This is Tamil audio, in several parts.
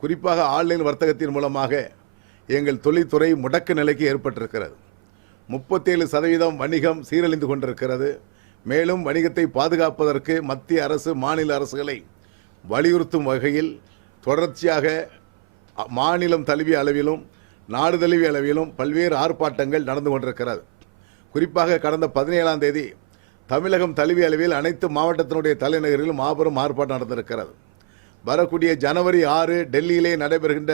குறிப்பாக ஆன்லைன் வர்த்தகத்தின் மூலமாக எங்கள் தொழில்துறை முடக்க நிலைக்கு ஏற்பட்டிருக்கிறது. முப்பத்தேழு சதவீதம் வணிகம் சீரழிந்து கொண்டிருக்கிறது. மேலும் வணிகத்தை பாதுகாப்பதற்கு மத்திய அரசு மாநில அரசுகளை வலியுறுத்தும் வகையில் தொடர்ச்சியாக மாநிலம் தழுவிய அளவிலும் நாடு தழுவிய அளவிலும் பல்வேறு ஆர்ப்பாட்டங்கள் நடந்து கொண்டிருக்கிறது. குறிப்பாக கடந்த பதினேழாம் தேதி தமிழகம் தழுவிய அளவில் அனைத்து மாவட்டத்தினுடைய தலைநகரிலும் மாபெரும் ஆர்ப்பாட்டம் நடந்திருக்கிறது. வரக்கூடிய ஜனவரி ஆறு டெல்லியிலே நடைபெறுகின்ற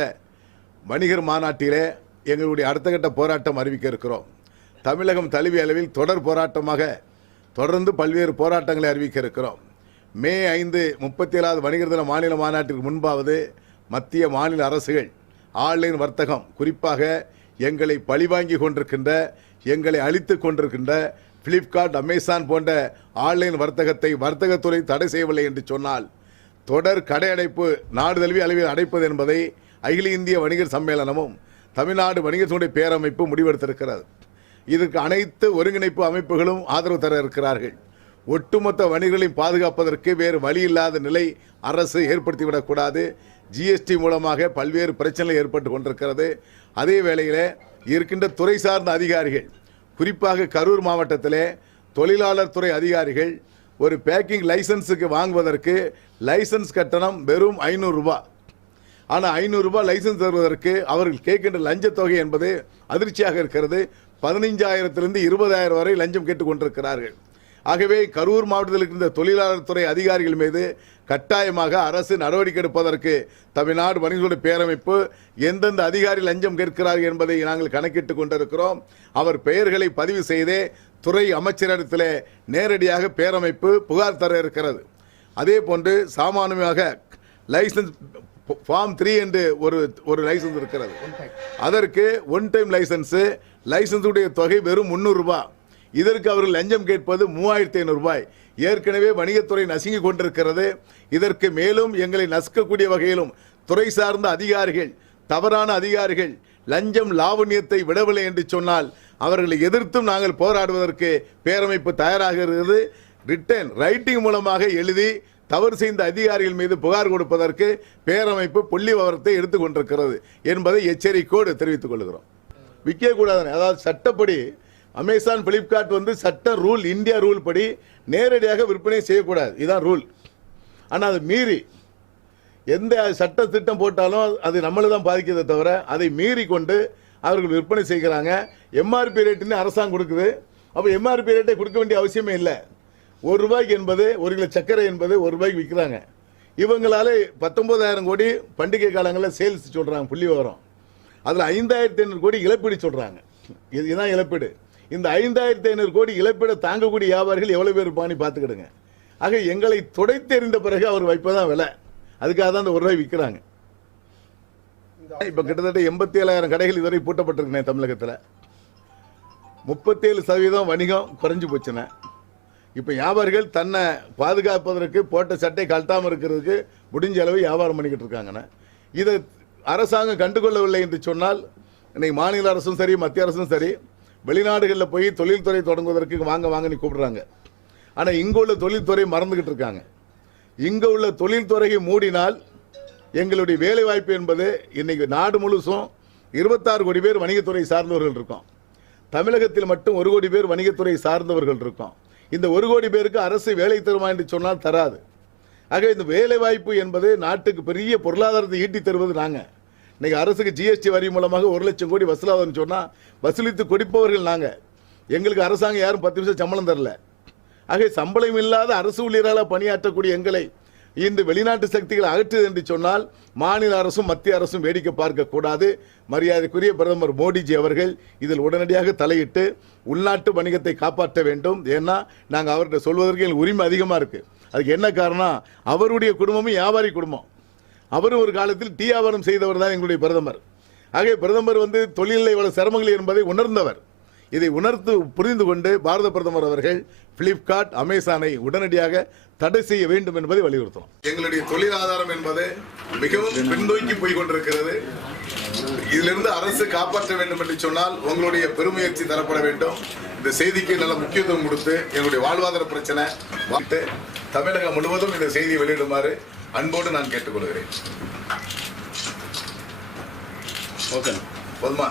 வணிகர் மாநாட்டிலே எங்களுடைய அடுத்த கட்ட போராட்டம் அறிவிக்க இருக்கிறோம். தமிழகம் தழுவிய அளவில் தொடர் போராட்டமாக தொடர்ந்து பல்வேறு போராட்டங்களை அறிவிக்க இருக்கிறோம். மே ஐந்து முப்பத்தி ஏழாவது வணிகர் தின மாநில மாநாட்டிற்கு முன்பாவது மத்திய மாநில அரசுகள் ஆன்லைன் வர்த்தகம் குறிப்பாக எங்களை பழிவாங்கி கொண்டிருக்கின்ற எங்களை அழித்து கொண்டிருக்கின்ற ஃப்ளிப்கார்ட் அமேசான் போன்ற ஆன்லைன் வர்த்தகத்தை வர்த்தகத்துறை தடை செய்யவில்லை என்று சொன்னால் தொடர் கடை அடைப்பு நாடு தழுவி அளவில் அடைப்பது என்பதை அகில இந்திய வணிகர் சம்மேளனமும் தமிழ்நாடு வணிகர்களுடைய பேரமைப்பு முடிவெடுத்திருக்கிறது. இதற்கு அனைத்து ஒருங்கிணைப்பு அமைப்புகளும் ஆதரவு தர இருக்கிறார்கள். ஒட்டுமொத்த வணிகர்களையும் பாதுகாப்பதற்கு வேறு வழி இல்லாத நிலை அரசு ஏற்படுத்திவிடக்கூடாது ஜிஎஸ்டி மூலமாக பல்வேறு பிரச்சனைகள் ஏற்பட்டு கொண்டிருக்கிறது. அதே வேளையில் இருக்கின்ற துறை சார்ந்த அதிகாரிகள் குறிப்பாக கரூர் மாவட்டத்திலே தொழிலாளர் துறை அதிகாரிகள் ஒரு பேக்கிங் லைசன்ஸுக்கு வாங்குவதற்கு லைசன்ஸ் கட்டணம் வெறும் ஐநூறுரூபா ஆனால் ஐநூறுரூபா லைசன்ஸ் தருவதற்கு அவர்கள் கேட்கின்ற லஞ்சத் தொகை என்பது அதிர்ச்சியாக இருக்கிறது. பதினைஞ்சாயிரத்திலிருந்து இருபதாயிரம் வரை லஞ்சம் கேட்டுக்கொண்டிருக்கிறார்கள். ஆகவே கரூர் மாவட்டத்தில் இருக்கின்ற தொழிலாளர் துறை அதிகாரிகள் மீது கட்டாயமாக அரசு நடவடிக்கை எடுப்பதற்கு தமிழ்நாடு வணிகர்களுடைய பேரமைப்பு எந்தெந்த அதிகாரி லஞ்சம் கேட்கிறார்கள் என்பதை நாங்கள் கணக்கிட்டுக் கொண்டிருக்கிறோம். அவர் பெயர்களை பதிவு செய்தே துறை அமைச்சரிடத்திலே நேரடியாக பேரமைப்பு புகார் தர இருக்கிறது. அதே போன்று சாமானியமாக லைசன்ஸ் ஃபார்ம் த்ரீ என்று ஒரு ஒரு லைசன்ஸ் இருக்கிறது. அதற்கு ஒன் டைம் லைசன்ஸு லைசன்ஸுடைய தொகை வெறும் முந்நூறுரூபா இதற்கு அவர்கள் லஞ்சம் கேட்பது மூவாயிரத்தி ஐநூறுரூபாய் ஏற்கனவே வணிகத்துறை நசுங்கி கொண்டிருக்கிறது. இதற்கு மேலும் எங்களை நசுக்கக்கூடிய வகையிலும் துறை சார்ந்த அதிகாரிகள் தவறான அதிகாரிகள் லஞ்சம் லாவண்யத்தை விடவில்லை என்று சொன்னால் அவர்களை எதிர்த்தும் நாங்கள் போராடுவதற்கு பேரமைப்பு தயாராக இருக்கிறது ரிட்டன் ரைட்டிங் மூலமாக எழுதி தவறு செய்த அதிகாரிகள் மீது புகார் கொடுப்பதற்கு பேரமைப்பு புள்ளி விவரத்தை எடுத்துக்கொண்டிருக்கிறது என்பதை எச்சரிக்கையோடு தெரிவித்துக் கொள்கிறோம். விற்கக்கூடாது அதாவது சட்டப்படி அமேசான் பிளிப்கார்ட் வந்து சட்ட ரூல் இந்தியா ரூல் படி நேரடியாக விற்பனை செய்யக்கூடாது. இதுதான் ரூல். ஆனால் அது மீறி எந்த சட்ட திட்டம் போட்டாலும் அது நம்மளை தான் பாதிக்கிறதை தவிர அதை மீறி கொண்டு அவர்கள் விற்பனை செய்கிறாங்க. எம்ஆர்பி ரேட்டுன்னு அரசாங்கம் கொடுக்குது. அப்போ எம்ஆர்பி ரேட்டை கொடுக்க வேண்டிய அவசியமே இல்லை. ஒரு ரூபாய்க்கு என்பது ஒரு கிலோ சர்க்கரை என்பது ஒரு ரூபாய்க்கு விற்கிறாங்க இவங்களால பத்தொன்பதாயிரம் கோடி பண்டிகை காலங்களில் சேல்ஸ் சொல்கிறாங்க புள்ளி விவரம் அதில் ஐந்தாயிரத்தி ஐநூறு கோடி இழப்பீடு சொல்கிறாங்க இது இதுதான் இழப்பீடு. இந்த ஐந்தாயிரத்தி ஐநூறு கோடி இழப்பிட தாங்கக்கூடிய வியாபாரிகள் எவ்வளோ பேர் இருப்பான்னு பார்த்துக்கிடுங்க. ஆக எங்களை துடைத்தெறிந்த பிறகு அவர் வைப்பதான் விலை. அதுக்காக தான் அந்த ஒரு ரூபாய் விற்கிறாங்க. இப்போ கிட்டத்தட்ட எண்பத்தி ஏழாயிரம் கடைகள் இதுவரை பூட்டப்பட்டிருக்கேன் தமிழகத்தில். முப்பத்தேழு சதவீதம் வணிகம் குறைஞ்சு போச்சுண்ணே. இப்போ வியாபாரிகள் தன்னை பாதுகாப்பதற்கு போட்ட சட்டை கழட்டாமல் இருக்கிறதுக்கு முடிஞ்ச அளவு வியாபாரம் பண்ணிக்கிட்டு இருக்காங்கண்ணே. இதை அரசாங்கம் கண்டுகொள்ளவில்லை என்று சொன்னால் இன்னைக்கு மாநில அரசும் சரி மத்திய அரசும் சரி வெளிநாடுகளில் போய் தொழில்துறை தொடங்குவதற்கு வாங்க வாங்கன்னு கூப்பிடுறாங்க. ஆனால் இங்கே உள்ள தொழில்துறை மறந்துக்கிட்டு இருக்காங்க. இங்கே உள்ள தொழில்துறையை மூடினால் எங்களுடைய வேலைவாய்ப்பு என்பது இன்னைக்கு நாடு முழுசும் இருபத்தாறு கோடி பேர் வணிகத்துறை சார்ந்தவர்கள் இருக்கோம். தமிழகத்தில் மட்டும் ஒரு கோடி பேர் வணிகத்துறை சார்ந்தவர்கள் இருக்கோம். இந்த ஒரு கோடி பேருக்கு அரசு வேலை தருமா என்று சொன்னால் தராது. ஆக இந்த வேலைவாய்ப்பு என்பது நாட்டுக்கு பெரிய பொருளாதாரத்தை ஈட்டி தருவது நாங்கள் இன்னைக்கு அரசுக்கு ஜிஎஸ்டி வரி மூலமாக ஒரு லட்சம் கோடி வசூலாகுதுன்னு சொன்னால் வசூலித்து கொடுப்பவர்கள் நாங்கள் எங்களுக்கு அரசாங்கம் யாரும் பத்து நிமிஷம் சம்பளம் தரல. ஆக சம்பளம் இல்லாத அரசு ஊழியர்களாக பணியாற்றக்கூடிய எங்களை இந்த வெளிநாட்டு சக்திகளை அகற்றுது என்று சொன்னால் மாநில அரசும் மத்திய அரசும் வேடிக்கை பார்க்கக்கூடாது மரியாதைக்குரிய பிரதமர் மோடிஜி அவர்கள் இதில் உடனடியாக தலையிட்டு உள்நாட்டு வணிகத்தை காப்பாற்ற வேண்டும். ஏன்னா நாங்கள் அவர்கிட்ட சொல்வதற்கு எங்களுக்கு உரிமை அதிகமாக இருக்குது அதுக்கு என்ன காரணம்? அவருடைய குடும்பமும் வியாபாரி குடும்பம். அவரும் ஒரு காலத்தில் டீ வியாபாரம் செய்தவர் தான் எங்களுடைய பிரதமர். ஆகவே பிரதமர் வந்து தொழிலில் இவ்வளவு சிரமங்கள் என்பதை உணர்ந்தவர். இதை உணர்த்து புரிந்து கொண்டு பாரத பிரதமர் அவர்கள் பிளிப்கார்ட் அமேசானை உடனடியாக தடை செய்ய வேண்டும் என்பதை வலியுறுத்தும் எங்களுடைய தொழில் ஆதாரம் என்பது மிகவும் பின்னோக்கி போய் கொண்டிருக்கிறது. இதிலிருந்து அரசு காப்பாற்ற வேண்டும் என்று சொன்னால் உங்களுடைய பெருமுயற்சி தரப்பட வேண்டும். இந்த செய்திக்கு நல்ல முக்கியத்துவம் கொடுத்து எங்களுடைய வாழ்வாதார பிரச்சனை தமிழகம் முழுவதும் இந்த செய்தியை வெளியிடுமாறு அன்போடு நான் கேட்டுக்கொள்கிறேன். ஓகே போதுமா?